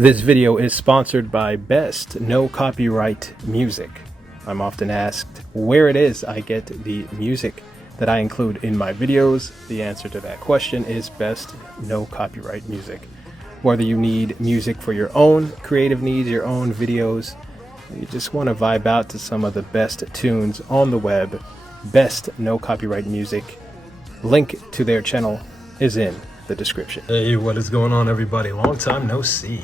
This video is sponsored by Best No Copyright Music. I'm often asked where it is I get the music that I include in my videos. The answer to that question is Best No Copyright Music. Whether you need music for your own creative needs, your own videos, you just want to vibe out to some of the best tunes on the web, Best No Copyright Music. Link to their channel is in the description. Hey, what is going on, everybody? Long time no see.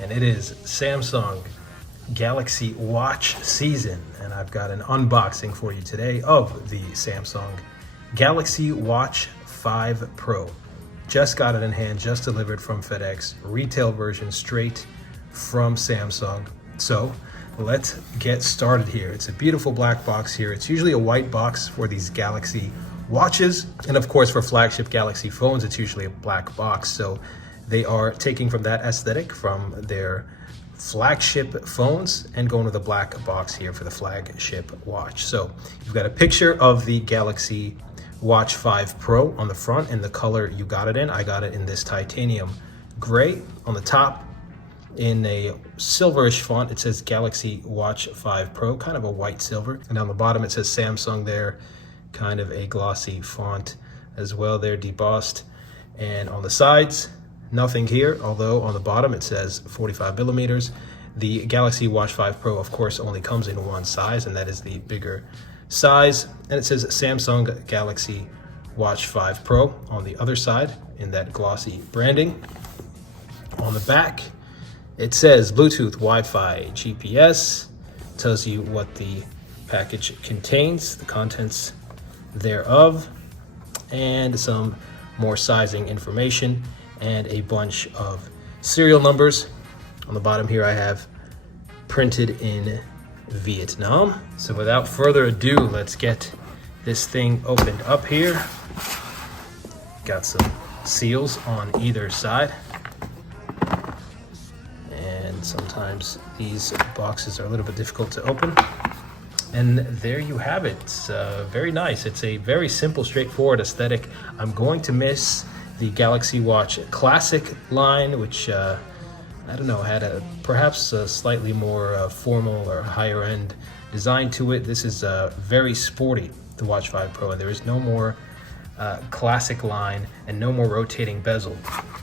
And it is Samsung Galaxy Watch season, and I've got an unboxing for you today of the Samsung Galaxy Watch 5 Pro. Just got it in hand, just delivered from FedEx, retail version straight from Samsung. So let's get started here. It's a beautiful black box here. It's usually a white box for these Galaxy watches, and of course for flagship Galaxy phones it's usually a black box. So they are taking from that aesthetic from their flagship phones and going with a black box here for the flagship watch. So you've got a picture of the Galaxy Watch 5 Pro on the front in the color you got it in. I got it in this titanium gray. On the top in a silverish font it says Galaxy Watch 5 Pro, kind of a white silver, and on the bottom it says Samsung there, kind of a glossy font as well there, debossed. And on the sides nothing here, although on the bottom it says 45 millimeters. The Galaxy Watch 5 Pro, of course, only comes in one size, and that is the bigger size. And it says Samsung Galaxy Watch 5 Pro on the other side in that glossy branding. On the back, it says Bluetooth, Wi-Fi, GPS, tells you what the package contains, the contents thereof, and some more sizing information, and a bunch of serial numbers. On the bottom here I have printed in Vietnam. So without further ado, let's get this thing opened up here. Got some seals on either side, and sometimes these boxes are a little bit difficult to open. And there you have it. It's very nice. It's a very simple, straightforward aesthetic. I'm going to miss the Galaxy Watch Classic line, which I don't know, had perhaps a slightly more formal or higher end design to it. This is very sporty, the Watch 5 Pro, and there is no more classic line and no more rotating bezel.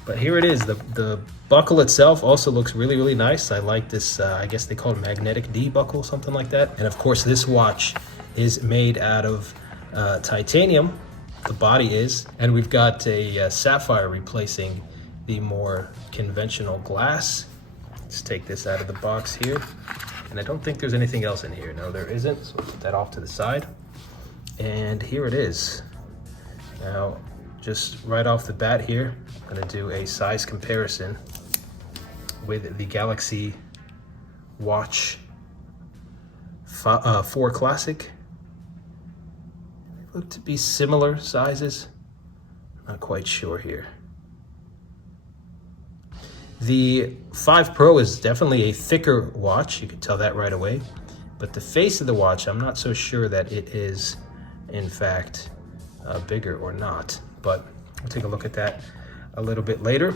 But here it is. The buckle itself also looks really, really nice. I like this, I guess they call it magnetic D buckle, something like that. And of course this watch is made out of titanium. The body is, and we've got a sapphire replacing the more conventional glass. Let's take this out of the box here, and I don't think there's anything else in here. No, there isn't, so we'll put that off to the side. And here it is. Now, just right off the bat here, I'm going to do a size comparison with the Galaxy Watch 4 Classic. Look to be similar sizes. Not quite sure here. The 5 Pro is definitely a thicker watch. You can tell that right away. But the face of the watch, I'm not so sure that it is, in fact, bigger or not. But we'll take a look at that a little bit later.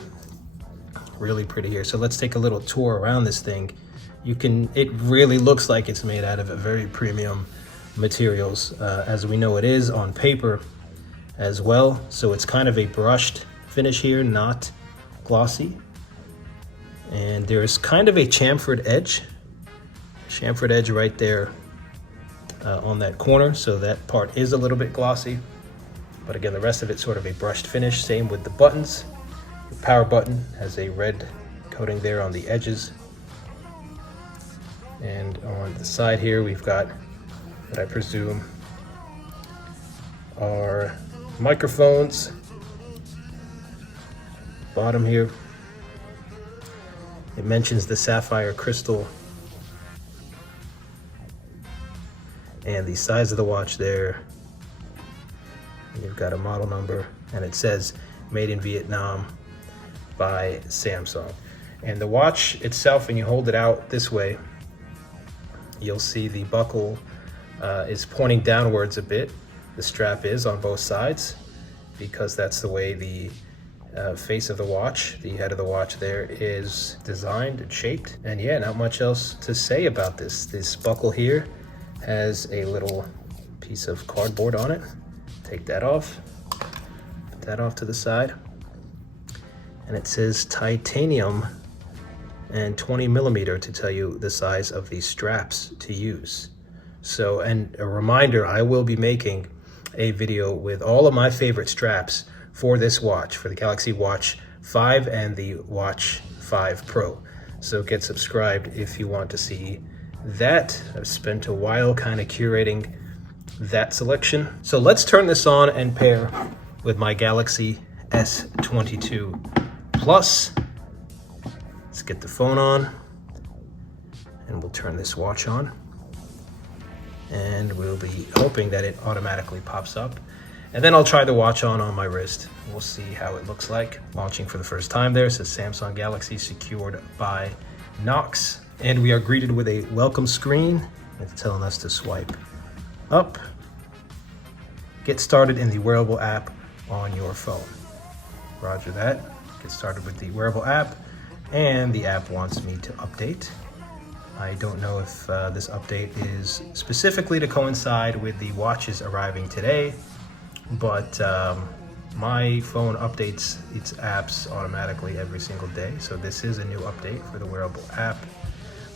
Really pretty here. So let's take a little tour around this thing. It really looks like it's made out of a very premium materials, as we know it is on paper as well. So it's kind of a brushed finish here, not glossy. And there's kind of a chamfered edge right there on that corner. So that part is a little bit glossy. But again, the rest of it's sort of a brushed finish. Same with the buttons. The power button has a red coating there on the edges. And on the side here, we've got that I presume are microphones. Bottom here, it mentions the sapphire crystal and the size of the watch there. And you've got a model number, and it says made in Vietnam by Samsung. And the watch itself, when you hold it out this way, you'll see the buckle is pointing downwards a bit. The strap is on both sides because that's the way the face of the watch. The head of the watch there is designed and shaped. And yeah, not much else to say about this. This buckle here has a little piece of cardboard on it. Take that off, put that off to the side. And it says titanium and 20 millimeter to tell you the size of these straps to use. So, and a reminder, I will be making a video with all of my favorite straps for this watch, for the Galaxy Watch 5 and the Watch 5 Pro. So get subscribed if you want to see that. I've spent a while kind of curating that selection. So let's turn this on and pair with my Galaxy S22 Plus. Let's get the phone on and we'll turn this watch on. And we'll be hoping that it automatically pops up. And then I'll try the watch on my wrist. We'll see how it looks like. Launching for the first time there. It says Samsung Galaxy secured by Knox. And we are greeted with a welcome screen. It's telling us to swipe up. Get started in the wearable app on your phone. Roger that. Get started with the wearable app. And the app wants me to update. I don't know if this update is specifically to coincide with the watches arriving today, but my phone updates its apps automatically every single day. So this is a new update for the wearable app.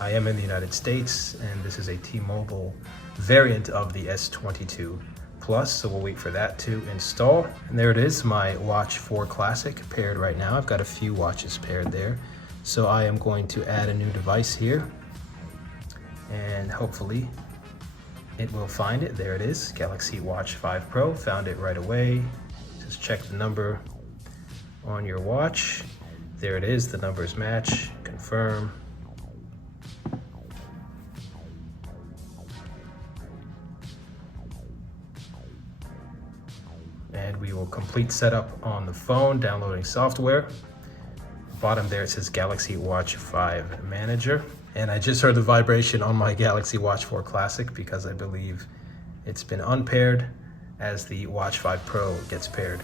I am in the United States, and this is a T-Mobile variant of the S22 Plus, so we'll wait for that to install. And there it is, my Watch 4 Classic paired right now. I've got a few watches paired there. So I am going to add a new device here, and hopefully it will find it. There it is, Galaxy Watch 5 Pro. Found it right away. Just check the number on your watch. There it is, the numbers match. Confirm. And we will complete setup on the phone, downloading software. Bottom there it says Galaxy Watch 5 Manager. And I just heard the vibration on my Galaxy Watch 4 Classic because I believe it's been unpaired as the Watch 5 Pro gets paired.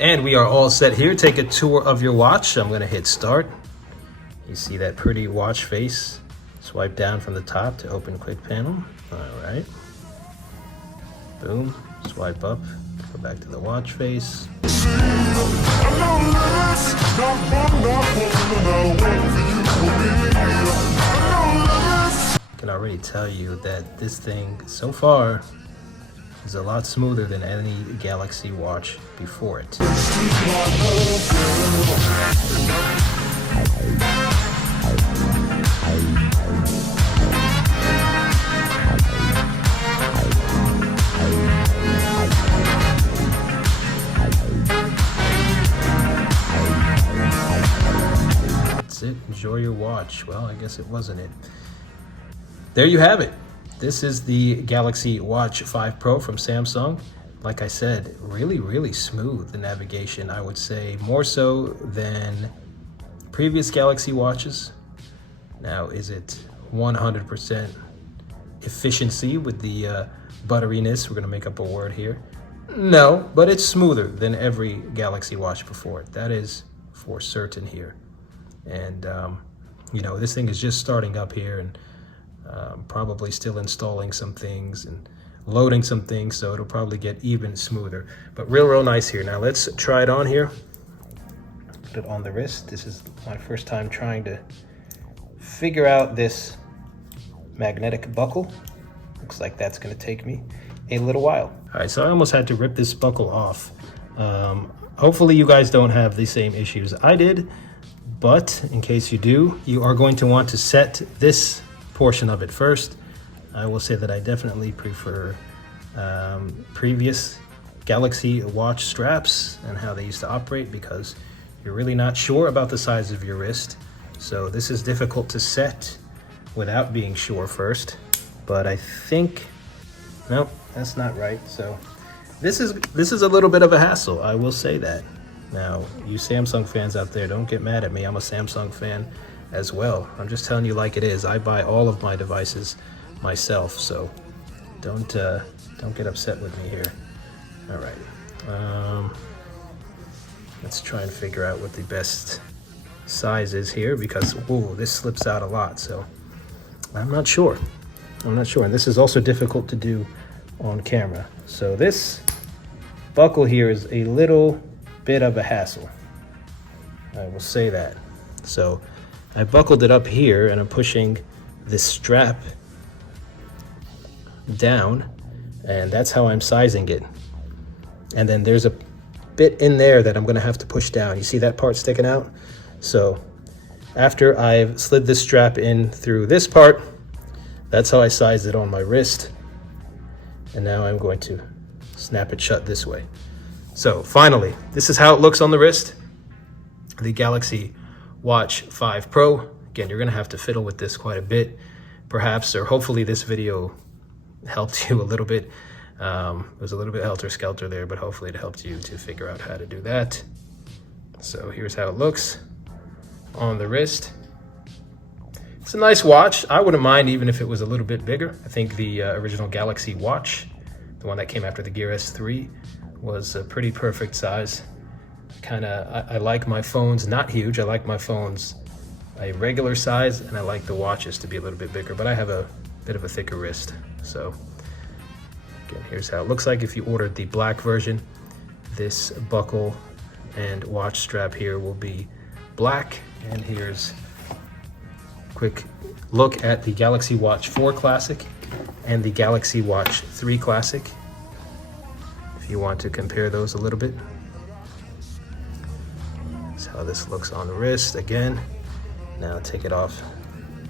And we are all set here. Take a tour of your watch. I'm going to hit start. You see that pretty watch face. Swipe down from the top to open quick panel. All right. Boom. Swipe up. Go back to the watch face. I can already tell you that this thing so far is a lot smoother than any Galaxy watch before it. That's it. Enjoy your watch. Well, I guess it wasn't it. There you have it. This is the Galaxy Watch 5 Pro from Samsung. Like I said, really, really smooth, the navigation, I would say, more so than previous Galaxy watches. Now, is it 100% efficiency with the butteriness? We're gonna make up a word here. No, but it's smoother than every Galaxy watch before it. That is for certain here. And, you know, this thing is just starting up here, and probably still installing some things and loading some things, so it'll probably get even smoother. But real nice here. Now let's try it on here. Put it on the wrist. This is my first time trying to figure out this magnetic buckle. Looks like that's going to take me a little while. All right, so I almost had to rip this buckle off. Hopefully you guys don't have the same issues I did, but in case you do, you are going to want to set this portion of it first. I will say that I definitely prefer previous Galaxy Watch straps and how they used to operate, because you're really not sure about the size of your wrist. So this is difficult to set without being sure first. But I think, nope, that's not right. So this is a little bit of a hassle, I will say that. Now, you Samsung fans out there, don't get mad at me. I'm a Samsung fan as well. I'm just telling you like it is. I buy all of my devices myself, so don't get upset with me here. All right. Let's try and figure out what the best size is here, because this slips out a lot, so I'm not sure. And this is also difficult to do on camera. So this buckle here is a little bit of a hassle, I will say that. So I buckled it up here and I'm pushing this strap down, and that's how I'm sizing it. And then there's a bit in there that I'm gonna have to push down. You see that part sticking out? So after I've slid this strap in through this part, that's how I size it on my wrist. And now I'm going to snap it shut this way. So finally, this is how it looks on the wrist. The Galaxy Watch 5 Pro. Again, you're gonna have to fiddle with this quite a bit, perhaps, or hopefully this video helped you a little bit. It was a little bit helter-skelter there, but hopefully it helped you to figure out how to do that. So here's how it looks on the wrist. It's a nice watch. I wouldn't mind even if it was a little bit bigger. I think the original Galaxy Watch, the one that came after the Gear S3, was a pretty perfect size. I like my phones not huge. I like my phones a regular size, and I like the watches to be a little bit bigger, but I have a bit of a thicker wrist. So again, here's how it looks like if you ordered the black version. This buckle and watch strap here will be black, and here's a quick look at the Galaxy Watch 4 Classic and the Galaxy Watch 3 Classic, if you want to compare those a little bit. That's how this looks on the wrist. Again, now take it off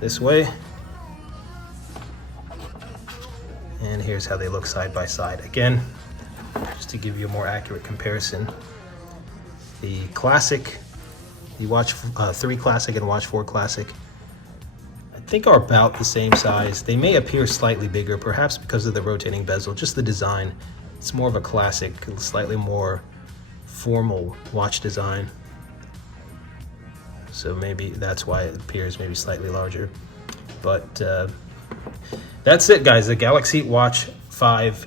this way, and here's how they look side by side. Again, just to give you a more accurate comparison, the Classic, the Watch 3 Classic and Watch 4 Classic, I think are about the same size. They may appear slightly bigger, perhaps because of the rotating bezel, just the design. It's more of a classic, slightly more formal watch design. So maybe that's why it appears maybe slightly larger. But that's it, guys. The Galaxy Watch 5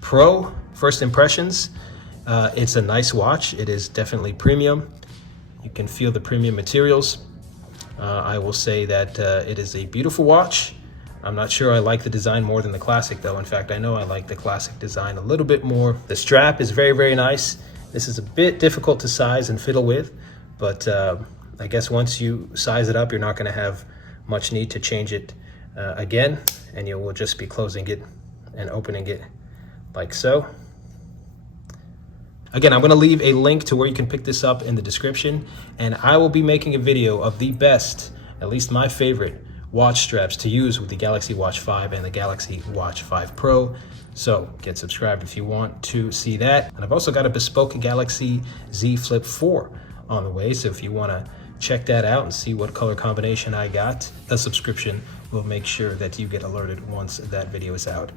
Pro, first impressions. It's a nice watch. It is definitely premium. You can feel the premium materials. I will say that it is a beautiful watch. I'm not sure I like the design more than the Classic, though. In fact, I know I like the Classic design a little bit more. The strap is very, very nice. This is a bit difficult to size and fiddle with, but I guess once you size it up, you're not going to have much need to change it again, and you will just be closing it and opening it like so. Again, I'm going to leave a link to where you can pick this up in the description, and I will be making a video of the best, at least my favorite, watch straps to use with the Galaxy Watch 5 and the Galaxy Watch 5 Pro. So get subscribed if you want to see that. And I've also got a bespoke Galaxy Z Flip 4 on the way, so if you want to check that out and see what color combination I got, a subscription will make sure that you get alerted once that video is out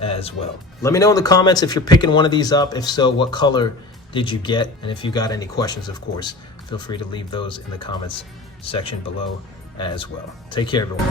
as well. Let me know in the comments if you're picking one of these up. If so, what color did you get? And if you got any questions, of course, feel free to leave those in the comments section below as well. Take care, everyone.